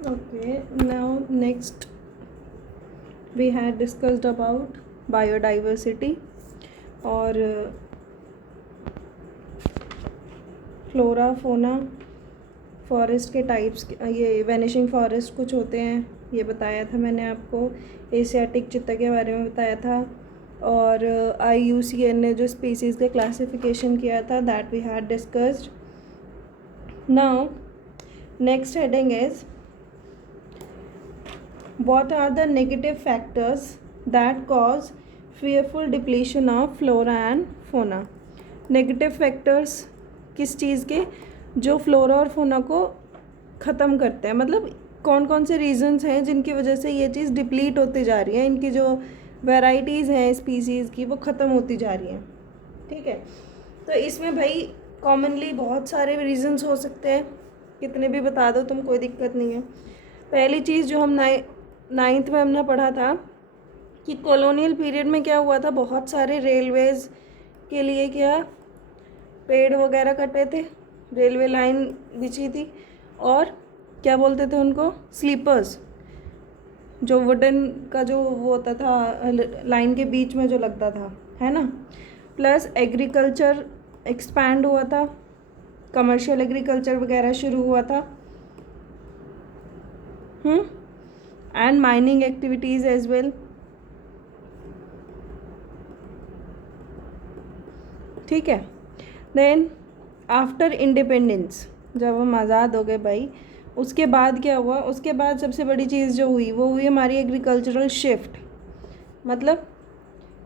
Okay, now next we had discussed about biodiversity और flora fauna, forest के types, ये vanishing forest कुछ होते हैं, ये बताया था मैंने आपको। एशियाटिक चीता के बारे में बताया था। और IUCN ने जो स्पीसीज़ का क्लासिफिकेशन किया था, that we had discussed. Now next heading is what are the negative factors that cause fearful depletion of flora and fauna? Negative factors किस चीज़ के जो फ्लोरा और फोना को ख़त्म करते हैं, मतलब कौन कौन से रीजंस हैं जिनकी वजह से ये चीज़ डिप्लीट होती जा रही है, इनकी जो वैराइटीज़ हैं स्पीसीज़ की वो ख़त्म होती जा रही हैं। ठीक है, तो इसमें भाई कॉमनली बहुत सारे रीजंस हो सकते हैं, कितने भी बता दो तुम, कोई दिक्कत नहीं है। पहली चीज़ जो हम नाइन्थ में हमने पढ़ा था कि कॉलोनियल पीरियड में क्या हुआ था, बहुत सारे रेलवेज़ के लिए क्या पेड़ वगैरह कटे थे, रेलवे लाइन बिछी थी, और क्या बोलते थे उनको, स्लीपर्स, जो वुडन का जो वो होता था लाइन के बीच में जो लगता था, है ना। प्लस एग्रीकल्चर एक्सपैंड हुआ था, कमर्शियल एग्रीकल्चर वगैरह शुरू हुआ था। And mining activities as well. ठीक है, देन आफ्टर इंडिपेंडेंस, जब हम आज़ाद हो गए भाई, उसके बाद क्या हुआ, उसके बाद सबसे बड़ी चीज़ जो हुई वो हुई हमारी एग्रीकल्चरल शिफ्ट। मतलब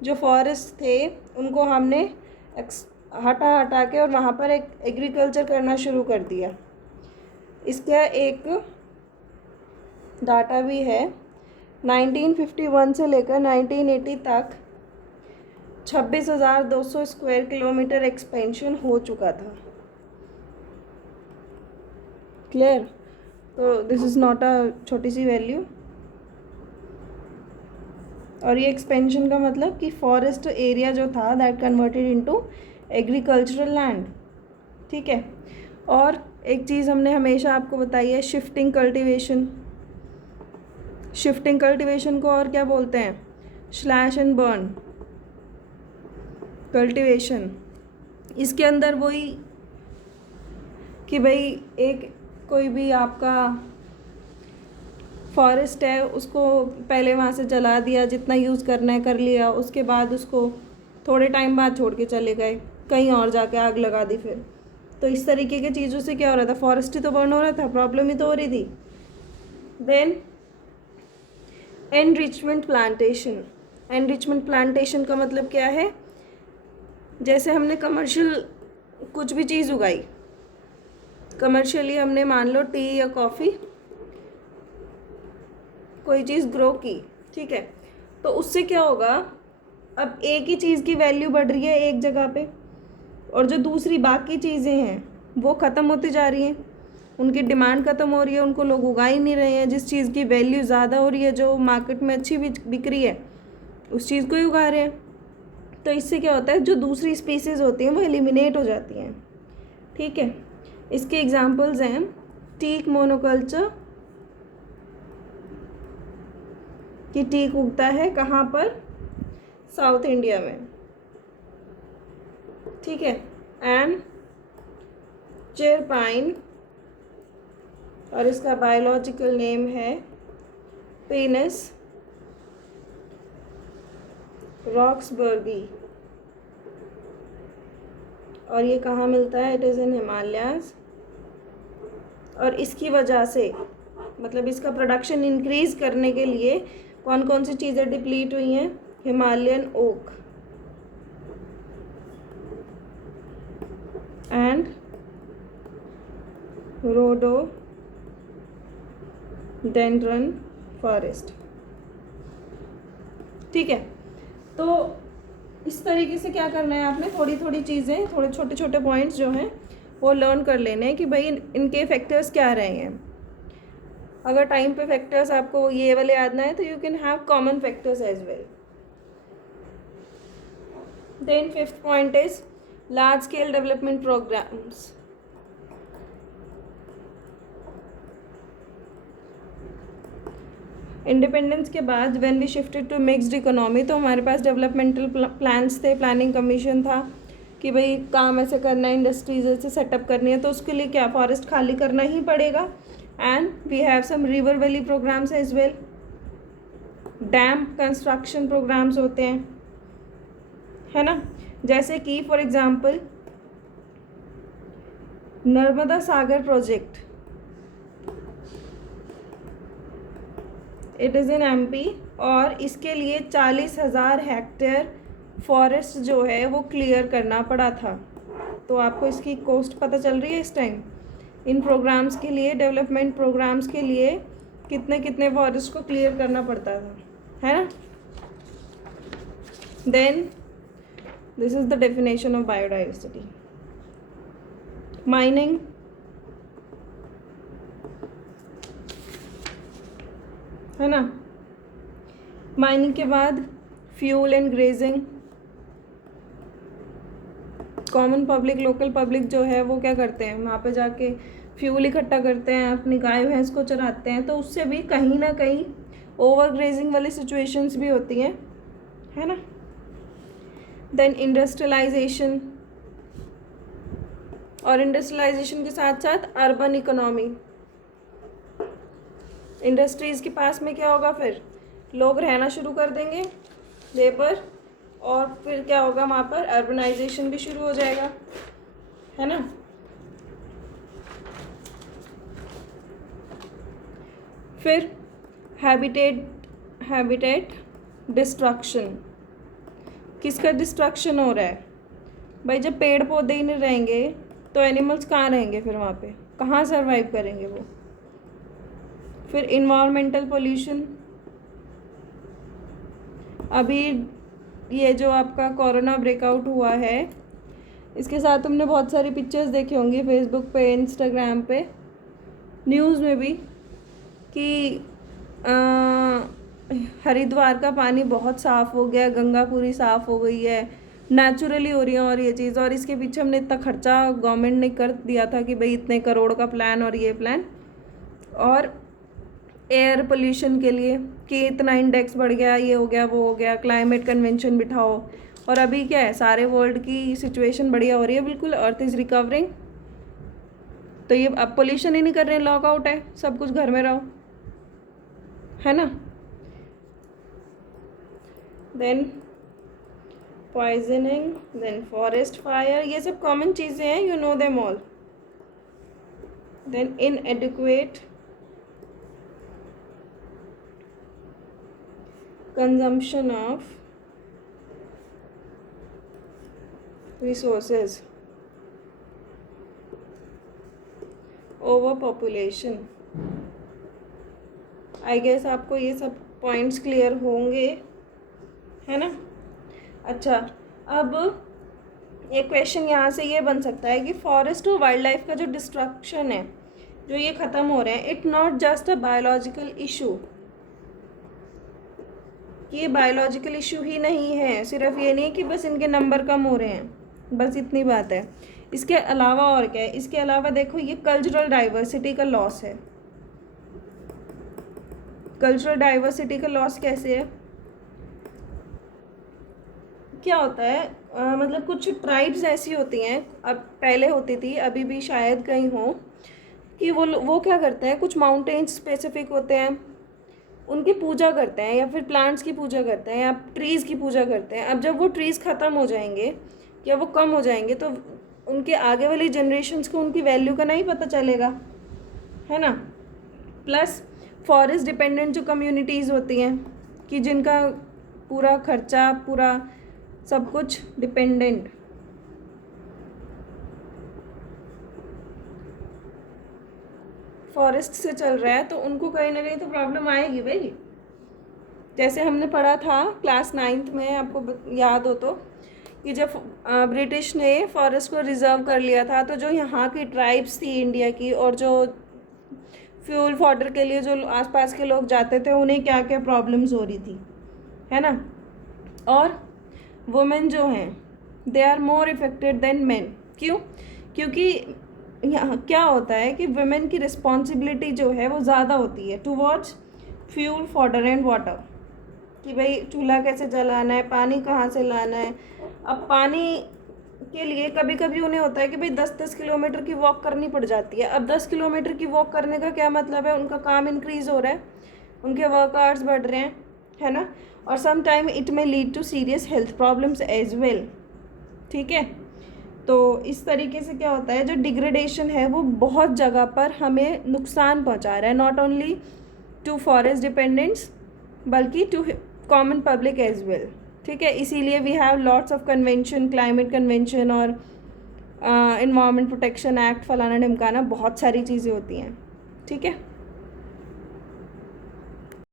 जो फॉरेस्ट थे उनको हमने हटा के और वहाँ पर एक एग्रीकल्चर करना शुरू कर दिया। इसका एक डाटा भी है, 1951 से लेकर 1980 तक 26,200 स्क्वायर किलोमीटर एक्सपेंशन हो चुका था। क्लियर? तो दिस इज़ नॉट अ छोटी सी वैल्यू। और ये एक्सपेंशन का मतलब कि फॉरेस्ट एरिया जो था that converted into agricultural land. ठीक है, और एक चीज़ हमने हमेशा आपको बताई है, शिफ्टिंग कल्टीवेशन। शिफ्टिंग कल्टीवेशन को और क्या बोलते हैं, स्लैश एंड बर्न कल्टीवेशन। इसके अंदर वही कि भाई एक कोई भी आपका फॉरेस्ट है उसको पहले वहाँ से जला दिया, जितना यूज़ करना है कर लिया, उसके बाद उसको थोड़े टाइम बाद छोड़ के चले गए, कहीं और जाके आग लगा दी फिर। तो इस तरीके की चीज़ों से क्या हो रहा था, फॉरेस्ट ही तो बर्न हो रहा था, प्रॉब्लम ही तो हो रही थी। Then enrichment plantation. Enrichment plantation का मतलब क्या है, जैसे हमने कमर्शियल कुछ भी चीज़ उगाई, कमर्शियली हमने मान लो टी या कॉफ़ी कोई चीज़ ग्रो की, ठीक है, तो उससे क्या होगा, अब एक ही चीज़ की वैल्यू बढ़ रही है एक जगह पे, और जो दूसरी बाकी चीज़ें हैं वो ख़त्म होती जा रही हैं, उनकी डिमांड ख़त्म हो रही है, उनको लोग उगा ही नहीं रहे हैं। जिस चीज़ की वैल्यू ज़्यादा हो रही है, जो मार्केट में अच्छी बिक रही है, उस चीज़ को ही उगा रहे हैं। तो इससे क्या होता है, जो दूसरी स्पीसीज़ होती हैं वो एलिमिनेट हो जाती हैं। ठीक है, इसके एग्जांपल्स हैं टीक मोनोकल्चर, कि टीक उगता है कहाँ पर, साउथ इंडिया में। ठीक है, एंड चेयर पाइन, और इसका बायोलॉजिकल नेम है पेनस रॉक्सबर्गी, और ये कहाँ मिलता है, इट इज़ इन हिमालयाज। और इसकी वजह से मतलब इसका प्रोडक्शन इंक्रीज़ करने के लिए कौन कौन सी चीज़ें डिप्लीट हुई हैं, Himalayan oak and rhododendron forest. ठीक है, तो इस तरीके से क्या करना है आपने, थोड़ी थोड़ी चीज़ें, थोड़े छोटे छोटे पॉइंट्स जो हैं वो लर्न कर लेने हैं कि भाई इनके फैक्टर्स क्या रहे हैं। अगर टाइम पे फैक्टर्स आपको ये वाले याद ना है तो you can have common factors as well. Then fifth point is large scale development programmes. Independence के बाद when we shifted to mixed economy, तो हमारे पास डेवलपमेंटल प्लान्स थे, प्लानिंग कमीशन था कि भाई काम ऐसे करना है, इंडस्ट्रीज ऐसे सेटअप करनी है, तो उसके लिए क्या फॉरेस्ट खाली करना ही पड़ेगा. And we have some river valley programmes as well, dam construction programmes होते हैं, है ना. जैसे कि for example Narmada Sagar project, it is in MP, और इसके लिए 40,000 हेक्टेयर फॉरेस्ट जो है वो क्लियर करना पड़ा था. तो आपको इसकी कॉस्ट पता चल रही है इस टाइम. इन प्रोग्राम्स के लिए, डेवलपमेंट प्रोग्राम्स के लिए कितने कितने फॉरेस्ट को क्लियर करना पड़ता था, है ना. Then this is the definition of biodiversity. Mining, है ना. माइनिंग के बाद fuel and grazing. Common public, local public जो है वो क्या करते हैं, वहाँ पे जाके फ्यूल इकट्ठा करते हैं, अपनी गाय भैंस को चराते हैं, तो उससे भी कहीं ना कहीं ओवर ग्रेजिंग वाली सिचुएशंस भी होती हैं, है ना. देन इंडस्ट्रियलाइजेशन, और इंडस्ट्रियलाइजेशन के साथ साथ अर्बन इकोनॉमी. इंडस्ट्रीज़ के पास में क्या होगा, फिर लोग रहना शुरू कर देंगे, लेबर, और फिर क्या होगा वहाँ पर अर्बनाइजेशन भी शुरू हो जाएगा, है ना. फिर हैबिटेट डिस्ट्रक्शन. किसका डिस्ट्रक्शन हो रहा है भाई. जब पेड़ पौधे ही नहीं रहेंगे तो एनिमल्स कहाँ रहेंगे, फिर वहाँ पे कहाँ सर्वाइव करेंगे वो. फिर इन्वायरमेंटल पोल्यूशन. अभी ये जो आपका कोरोना ब्रेकआउट हुआ है, इसके साथ तुमने बहुत सारी पिक्चर्स देखी होंगी फेसबुक पे, इंस्टाग्राम पे, न्यूज़ में भी, कि हरिद्वार का पानी बहुत साफ़ हो गया, गंगा पूरी साफ़ हो गई है, नेचुरली हो रही है. और ये चीज़, और इसके पीछे हमने इतना खर्चा गवर्नमेंट ने कर दिया था कि भाई इतने करोड़ का प्लान और ये प्लान. और एयर पोल्यूशन के लिए कि इतना इंडेक्स बढ़ गया, ये हो गया, वो हो गया, क्लाइमेट कन्वेंशन बिठाओ. और अभी क्या है, सारे वर्ल्ड की सिचुएशन बढ़िया हो रही है बिल्कुल, अर्थ इज़ रिकवरिंग. तो ये अब पोल्यूशन ही नहीं कर रहे हैं, लॉकआउट है, सब कुछ घर में रहो, है ना. Then poisoning, then forest fire, ये सब कॉमन चीज़ें हैं, you know them all. Then inadequate consumption of resources, overpopulation. I guess आपको ये सब पॉइंट्स क्लियर होंगे, है ना. अच्छा, अब एक क्वेश्चन यहाँ से ये बन सकता है कि फॉरेस्ट और वाइल्ड लाइफ का जो डिस्ट्रक्शन है, जो ये ख़त्म हो रहे हैं, it not just a biological issue. ये बायोलॉजिकल इशू ही नहीं है, सिर्फ ये नहीं कि बस इनके नंबर कम हो रहे हैं, बस इतनी बात है. इसके अलावा और क्या है, इसके अलावा देखो ये कल्चरल डाइवर्सिटी का लॉस है. कल्चरल डाइवर्सिटी का लॉस कैसे है, क्या होता है, मतलब कुछ ट्राइब्स ऐसी होती हैं, अब पहले होती थी, अभी भी शायद कहीं हो, कि वो क्या करते हैं, कुछ माउंटेन्स स्पेसिफिक होते हैं, उनकी पूजा करते हैं, या फिर प्लांट्स की पूजा करते हैं, या ट्रीज़ की पूजा करते हैं. अब जब वो ट्रीज़ ख़त्म हो जाएंगे या वो कम हो जाएंगे, तो उनके आगे वाली जनरेशन्स को उनकी वैल्यू का नहीं पता चलेगा, है ना. प्लस फॉरेस्ट डिपेंडेंट जो कम्युनिटीज़ होती हैं, कि जिनका पूरा खर्चा, पूरा सब कुछ डिपेंडेंट फॉरेस्ट से चल रहा है, तो उनको कहीं ना कहीं तो प्रॉब्लम आएगी भाई. जैसे हमने पढ़ा था क्लास 9th में, आपको याद हो तो, कि जब ब्रिटिश ने फॉरेस्ट को रिज़र्व कर लिया था, तो जो यहाँ की ट्राइब्स थी इंडिया की, और जो फ्यूल फॉडर के लिए जो आसपास के लोग जाते थे, उन्हें क्या क्या प्रॉब्लम्स हो रही थी, है ना. और वुमेन जो हैं, they are more affected than men. क्यों? क्योंकि यहाँ क्या होता है कि वुमेन की रिस्पॉन्सिबिलिटी जो है वो ज़्यादा होती है towards fuel, fodder and water, कि भाई चूल्हा कैसे जलाना है, पानी कहाँ से लाना है। अब पानी के लिए कभी कभी उन्हें होता है कि भाई 10-10 किलोमीटर की वॉक करनी पड़ जाती है। अब 10 किलोमीटर की वॉक करने का क्या मतलब है, उनका काम इंक्रीज़ हो रहा है, उनके वर्क आवर्स बढ़ रहे हैं, है ना। और some time it may lead to serious health problems as well, ठीक है। तो इस तरीके से क्या होता है, जो डिग्रेडेशन है वो बहुत जगह पर हमें नुकसान पहुंचा रहा है, not only to forest dependents बल्कि to common public as well, ठीक है। इसीलिए we have lots of convention, climate convention और इन्वायरमेंट प्रोटेक्शन एक्ट, फलाना ढिमकाना, बहुत सारी चीज़ें होती हैं, ठीक है।